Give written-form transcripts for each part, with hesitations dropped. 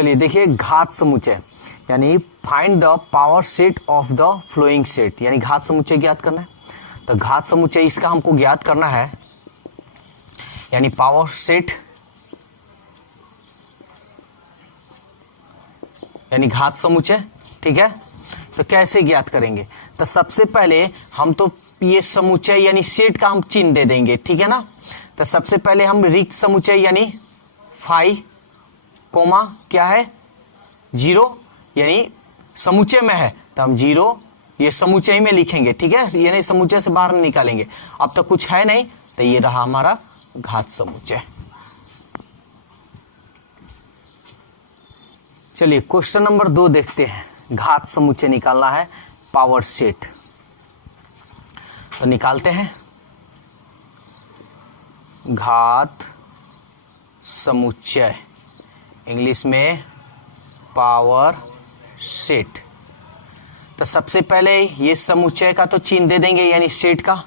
चलिए देखिए, घात समुच्चय यानी find the power set of the flowing set, यानी घात समुच्चय ज्ञात करना है। तो घात समुच्चय इसका हमको ज्ञात करना है, यानी पावर सेट यानी घात समुच्चय। ठीक है, तो कैसे ज्ञात करेंगे? तो सबसे पहले हम तो ये समुच्चय यानी सेट का हम चिन्ह दे देंगे। ठीक है ना, तो सबसे पहले हम रिक्त समुच्चय यानी फाई कोमा क्या है 0, यानी समुच्चय में है तो हम 0 ये समुच्चय में लिखेंगे। ठीक है, यानी समुच्चय से बाहर निकालेंगे। अब तो कुछ है नहीं, तो ये रहा हमारा घात समुच्चय। चलिए क्वेश्चन नंबर 2 देखते हैं। घात समुच्चय निकालना है, पावर सेट। तो निकालते हैं घात समुच्चय, इंग्लिश में पावर सेट। तो सबसे पहले ये समुच्चय का तो चिन्ह दे देंगे यानी सेट का।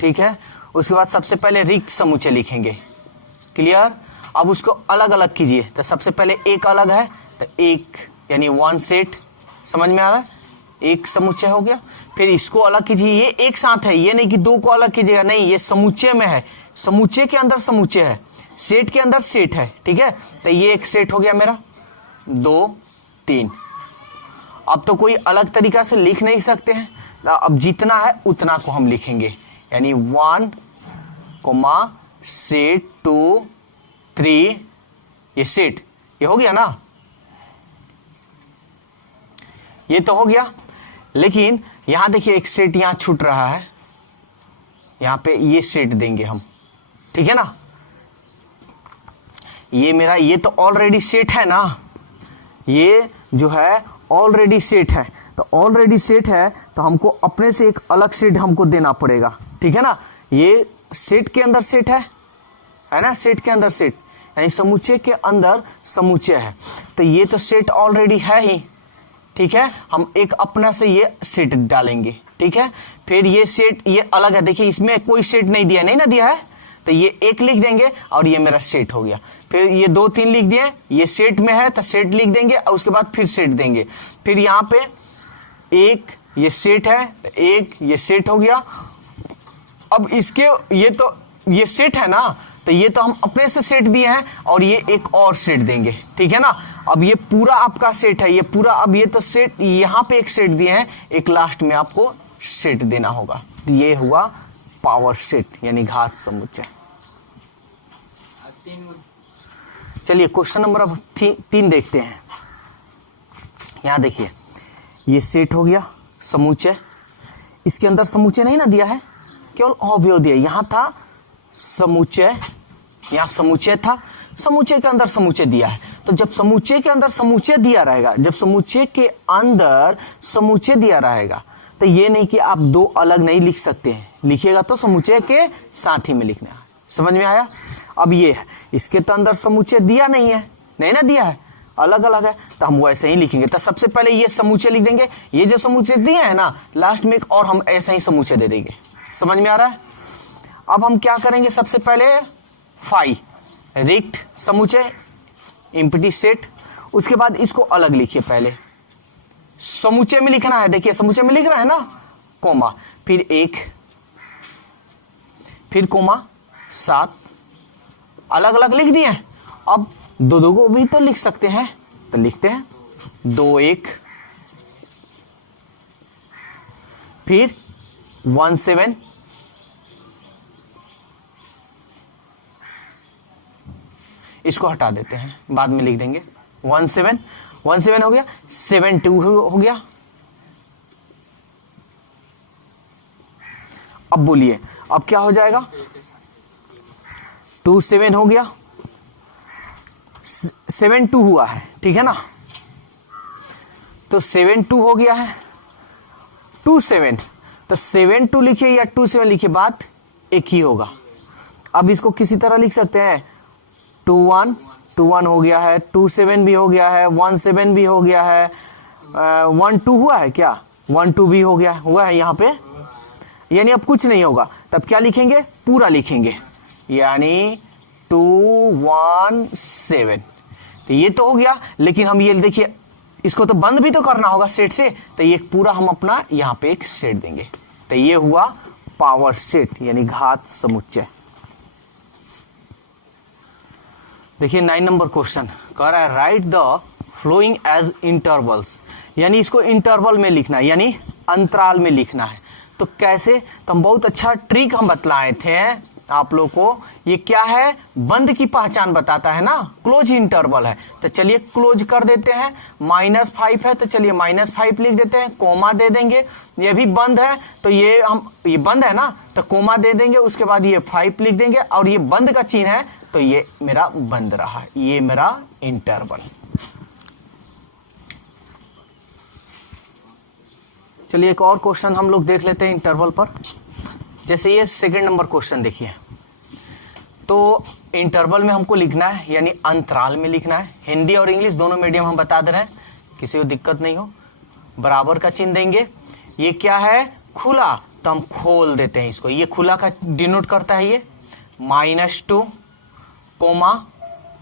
ठीक है, उसके बाद सबसे पहले रिक्त समुच्चय लिखेंगे। क्लियर? अब उसको अलग अलग कीजिए। तो सबसे पहले एक अलग है तो एक यानी 1 सेट, समझ में आ रहा है? एक समुच्चय हो गया। फिर इसको अलग कीजिए, ये एक साथ है, ये नहीं कि 2 को अलग कीजिएगा, नहीं, ये समुच्चय में है, समुच्चय के अंदर समुच्चय है, सेट के अंदर सेट है। ठीक है, तो ये एक सेट हो गया मेरा, 2 3। अब तो कोई अलग तरीका से लिख नहीं सकते हैं, तो अब जितना है उतना को हम लिखेंगे, यानी 1 सेट 2 3, ये सेट, ये हो गया ना, ये तो हो गया। लेकिन यहां देखिए एक सेट यहां छूट रहा है, यहां पे ये सेट देंगे हम। ठीक है ना, ये मेरा ये तो ऑलरेडी सेट है ना, ये जो है ऑलरेडी सेट है, तो ऑलरेडी सेट है तो हमको अपने से एक अलग सेट हमको देना पड़ेगा। ठीक है ना, ये सेट के अंदर सेट है ना, सेट के अंदर सेट यानी समुच्चय के अंदर समुच्चय है, तो ये तो सेट ऑलरेडी है ही। ठीक है, हम एक अपना से ये सेट डालेंगे। ठीक है, फिर ये सेट ये अलग है, देखिए इसमें कोई सेट नहीं दिया, नहीं ना दिया है, तो ये एक लिख देंगे और ये मेरा सेट हो गया। फिर ये 2 3 लिख दिए, ये सेट में है तो सेट लिख देंगे और उसके बाद फिर सेट देंगे। फिर यहाँ पे एक ये सेट है तो एक ये सेट हो गया। अब इसके ये सेट है ना, तो ये तो हम अपने से सेट दिए हैं और ये एक और सेट देंगे। ठीक है ना, अब ये पूरा आपका सेट है, ये पूरा, अब ये तो सेट यहाँ पे एक सेट दिए हैं, एक लास्ट में आपको सेट देना होगा। ये हुआ पावर सेट यानी घात समुच्चय। चलिए क्वेश्चन नंबर अब 3 देखते हैं। यहां देखिए ये सेट हो गया समुच्चय, इसके अंदर समुच्चय नहीं ना दिया है, केवल अवयव दिया। यहां था समुच्चय, यहां समुच्चय था, समुच्चय के अंदर समुच्चय दिया है। तो जब समुच्चय के अंदर समुच्चय दिया रहेगा, जब समुच्चय के अंदर समुच्चय दिया रहेगा, तो ये नहीं कि आप 2 अलग नहीं लिख सकते हैं, लिखिएगा तो समुच्चय के साथ ही में लिखना है। समझ में आया? अब ये है, इसके तो अंदर समुच्चय दिया नहीं है, नहीं ना दिया है, अलग अलग है, तो हम वैसे ही लिखेंगे। तो सबसे पहले ये समुच्चय लिख देंगे, ये जो समुच्चय दिया है ना, लास्ट में एक और हम ऐसा ही समुच्चय दे देंगे। समझ में आ रहा है? अब हम क्या करेंगे, सबसे पहले फाई रिक्त समुच्चय एम्प्टी सेट, उसके बाद इसको अलग लिखिए। पहले समुच्चय में लिखना है, देखिए समुच्चय में लिख रहा है ना, कोमा, फिर 1, फिर कोमा 7, अलग अलग लिख दिए। अब 2 को भी तो लिख सकते हैं, तो लिखते हैं 2 1, फिर 1 7, इसको हटा देते हैं, बाद में लिख देंगे 1 7 हो गया, 7 2 हो गया। अब बोलिए अब क्या हो जाएगा, 2 7 हो गया, 7 2 हुआ है। ठीक है ना, तो 7 2 हो गया है, 2 7, तो 7 2 लिखिए या 2 7 लिखिए, बात एक ही होगा। अब इसको किसी तरह लिख सकते हैं, 2 1 हो गया है, 2 7 भी हो गया है, 1 7 भी हो गया है, 1 2 हुआ है क्या, 1 2 भी हो गया, हुआ है यहाँ पे, यानी अब कुछ नहीं होगा। तब क्या लिखेंगे, पूरा लिखेंगे, यानी 2 1 7, तो ये तो हो गया, लेकिन हम ये देखिए इसको तो बंद भी तो करना होगा सेट से, तो ये पूरा हम अपना यहां पे एक सेट देंगे। तो ये हुआ पावर सेट यानी घात समुच्चय। देखिए 9 नंबर क्वेश्चन कह रहा है write the following as intervals, यानी इसको इंटरवल में लिखना है, यानी अंतराल में लिखना है। तो कैसे, तो हम बहुत अच्छा ट्रिक हम बतलाए थे आप लोग को। ये क्या है, बंद की पहचान बताता है ना, क्लोज इंटरवल है। तो चलिए क्लोज कर देते हैं, -5 है तो चलिए -5 लिख देते हैं, कोमा दे देंगे। ये भी बंद है तो ये बंद है ना, तो कोमा दे देंगे, उसके बाद ये 5 लिख देंगे, और ये बंद का चिन्ह है तो ये मेरा बंद रहा, ये मेरा इंटरवल। चलिए एक और क्वेश्चन हम लोग देख लेते हैं इंटरवल पर। जैसे ये 2 नंबर क्वेश्चन देखिए, तो इंटरवल में हमको लिखना है यानी अंतराल में लिखना है। हिंदी और इंग्लिश दोनों मीडियम हम बता दे रहे हैं, किसी को दिक्कत नहीं हो। बराबर का चिन्ह देंगे। ये क्या है, खुला, तो हम खोल देते हैं इसको। ये खुला का डिनोट करता है ये -2,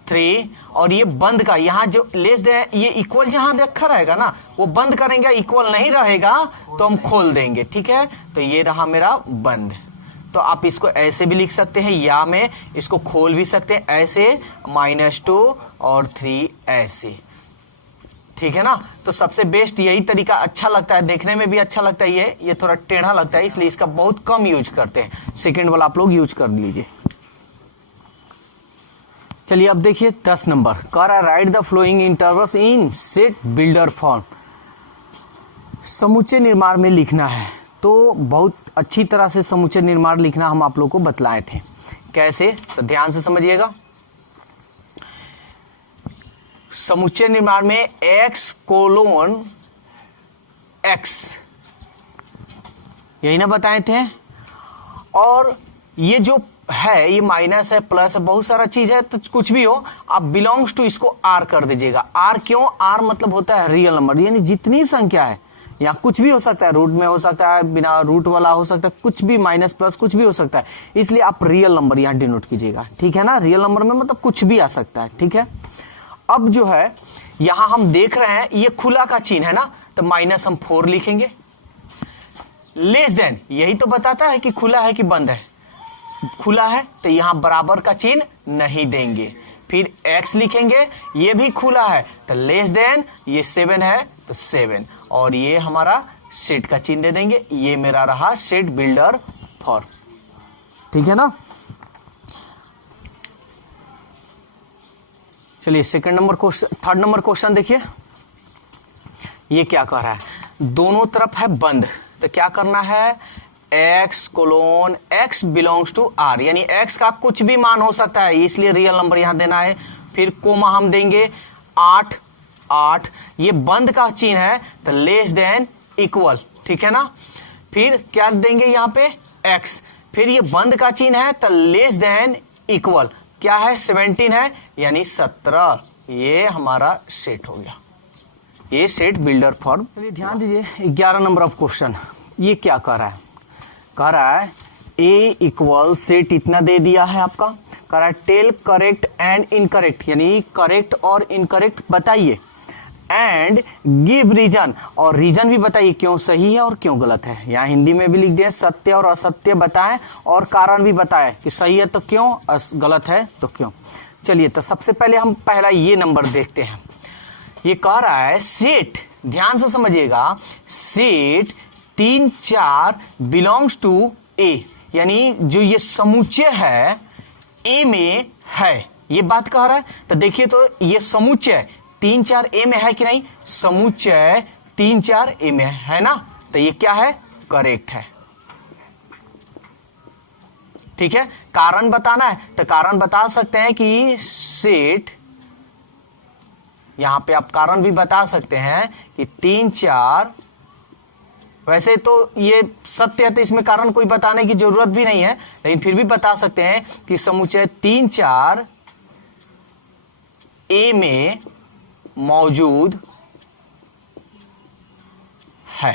3, और ये बंद का यहाँ जो लेस दे ये इक्वल जहां रखा रहेगा ना वो बंद करेंगे, इक्वल नहीं रहेगा तो हम खोल देंगे। ठीक है, तो ये रहा मेरा बंद। तो आप इसको ऐसे भी लिख सकते हैं, या में इसको खोल भी सकते हैं ऐसे, -2 और 3 ऐसे। ठीक है ना, तो सबसे बेस्ट यही तरीका अच्छा लगता है, देखने में भी अच्छा लगता है। ये थोड़ा टेढ़ा लगता है इसलिए इसका बहुत कम यूज करते हैं। सेकेंड वाला आप लोग यूज कर लीजिए। चलिए अब देखिए 10 नंबर कह रहा है write the flowing intervals in set builder form. समुच्चय निर्माण में लिखना है, तो बहुत अच्छी तरह से समुच्चय निर्माण लिखना हम आप लोग को बतलाए थे। कैसे, तो ध्यान से समझिएगा। समुच्चय निर्माण में x:x यही ना बताए थे, और ये जो है ये माइनस है, प्लस है, बहुत सारा चीज है, तो कुछ भी हो आप बिलोंग्स टू इसको r कर दीजिएगा। r क्यों, r मतलब होता है रियल नंबर, यानी जितनी संख्या है, यहाँ कुछ भी हो सकता है, रूट में हो सकता है, बिना रूट वाला हो सकता है, कुछ भी, माइनस प्लस कुछ भी हो सकता है, इसलिए आप रियल नंबर यहाँ डिनोट कीजिएगा। ठीक है ना, रियल नंबर में मतलब कुछ भी आ सकता है। ठीक है, अब जो है यहां हम देख रहे हैं ये खुला का चिन्ह है ना, तो माइनस हम 4 लिखेंगे। लेस देन यही तो बताता है कि खुला है कि बंद है। खुला है तो यहां बराबर का चिन्ह नहीं देंगे, फिर x लिखेंगे, ये भी खुला है तो लेस देन, ये 7 है तो 7, और ये हमारा सेट का चिन्ह दे देंगे। ये मेरा रहा सेट बिल्डर फॉर्म। ठीक है ना, चलिए second number question, 3rd number question देखिए। ये क्या कह रहा है, दोनों तरफ है बंद, तो क्या करना है, x:x बिलोंग्स टू r, यानी x का कुछ भी मान हो सकता है, इसलिए रियल नंबर यहां देना है। फिर कोमा हम देंगे 8, ये बंद का चिन्ह है तो लेस देन इक्वल। ठीक है ना, फिर क्या देंगे यहाँ पे x, फिर ये बंद का चिन्ह है तो लेस देन इक्वल, क्या है 17 है यानी 17। ये हमारा सेट हो गया, ये सेट बिल्डर फॉर्म। चलिए ध्यान दीजिए 11 नंबर ऑफ क्वेश्चन। ये क्या कह रहा है, कह रहा है a इक्वल सेट इतना दे दिया है आपका, कह रहा है टेल करेक्ट एंड इनकरेक्ट, यानी करेक्ट और इनकरेक्ट बताइए, एंड गिव रीजन, और रीजन भी बताइए क्यों सही है और क्यों गलत है। यहाँ हिंदी में भी लिख दिया सत्य और असत्य बताएं, और कारण भी बताएं कि सही है तो क्यों, गलत है तो क्यों। चलिए तो सबसे पहले हम पहला ये नंबर देखते हैं। ये कह रहा है सेट, ध्यान से समझिएगा, सेट 3, 4 बिलोंग्स टू ए, यानी जो ये समुच्चय है ए में है, ये बात कह रहा है। तो देखिए तो ये समुच्चय 3, 4 ए में है कि नहीं, समुच्चय 3, 4 ए में है ना, तो ये क्या है, करेक्ट है। ठीक है, कारण बताना है तो कारण बता सकते हैं कि सेट, यहां पे आप कारण भी बता सकते हैं कि 3, 4, वैसे तो ये सत्य है तो इसमें कारण कोई बताने की जरूरत भी नहीं है, लेकिन फिर भी बता सकते हैं कि समुच्चय 3, 4 ए में मौजूद है।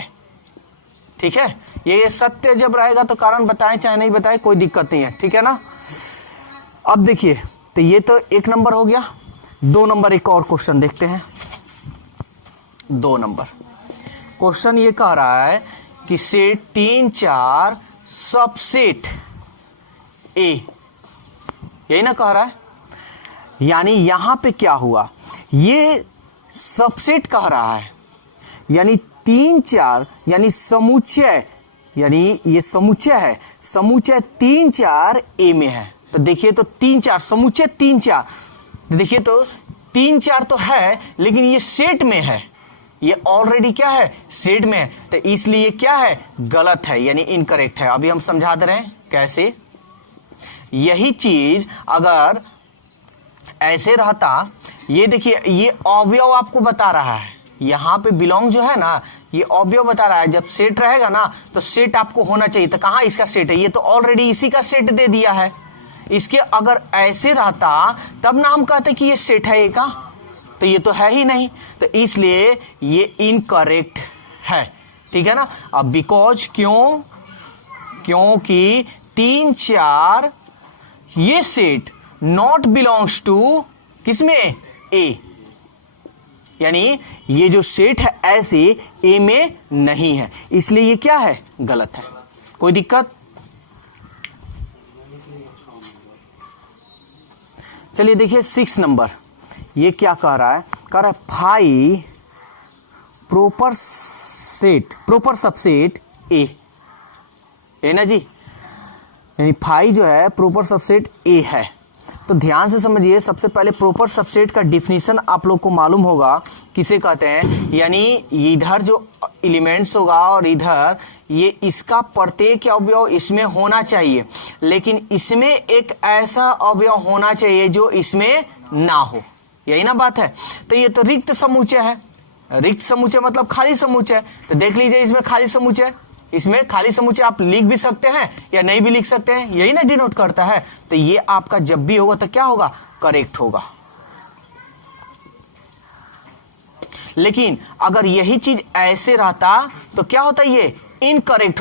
ठीक है, ये सत्य जब रहेगा तो कारण बताएं चाहे नहीं बताएं कोई दिक्कत नहीं है। ठीक है ना, अब देखिए तो ये तो 1 नंबर हो गया। 2 नंबर एक और क्वेश्चन देखते हैं। 2 नंबर क्वेश्चन ये कह रहा है कि सेट 3 4 सबसेट ए, यही ना कह रहा है। यानी यहां पे क्या हुआ, ये सबसेट कह रहा है, यानी 3 4 यानी समुच्चय, यानी ये समुच्चय है, समुच्चय 3 4 ए में है। तो देखिए तो 3 4 समुच्चय 3 4, देखिए तो 3 4 तो है लेकिन ये सेट में है, ये ऑलरेडी क्या है, सेट में है, तो इसलिए क्या है, गलत है, यानी इनकरेक्ट है। अभी हम समझा दे रहे हैं कैसे। यही चीज अगर ऐसे रहता, ये देखिए ये अवयव आपको बता रहा है, यहां पे बिलोंग जो है ना, ये अवयव बता रहा है। जब सेट रहेगा ना तो सेट आपको होना चाहिए, तो कहां इसका सेट है, ये तो ऑलरेडी इसी का सेट दे दिया है। इसके अगर ऐसे रहता तब ना हम कहते कि ये सेट है ए का, तो ये तो है ही नहीं, तो इसलिए ये इनकरेक्ट है, ठीक है ना। अब बिकॉज क्यों, क्योंकि 3 4 ये सेट नॉट बिलोंग्स टू किसमें, ए, यानी ये जो सेट है ऐसे ए में नहीं है, इसलिए ये क्या है, गलत है। कोई दिक्कत। चलिए देखिए 6 नंबर, ये क्या कह रहा है, कह रहा है phi proper set, proper subset A, है ना जी, यानी फाई जो है प्रॉपर सबसेट ए है। तो ध्यान से समझिए, सबसे पहले प्रॉपर सबसेट का डिफिनीशन आप लोग को मालूम होगा किसे कहते हैं, यानी इधर जो एलिमेंट्स होगा और इधर ये इसका प्रत्येक अवयव इसमें होना चाहिए, लेकिन इसमें एक ऐसा अवयव होना चाहिए जो इसमें ना हो, यही ना बात है। तो ये तो रिक्त समुच्चय है, रिक्त समुच्चय मतलब खाली समुच्चय, तो देख लीजिए इसमें खाली समुच्चय, इसमें खाली समुच्चय आप लिख भी सकते हैं या नहीं भी लिख सकते हैं, यही ना डिनोट करता है। तो ये आपका जब भी होगा तो क्या होगा, करेक्ट होगा। लेकिन अगर यही चीज ऐसे रहता तो क्या होता, ये इनकरेक्ट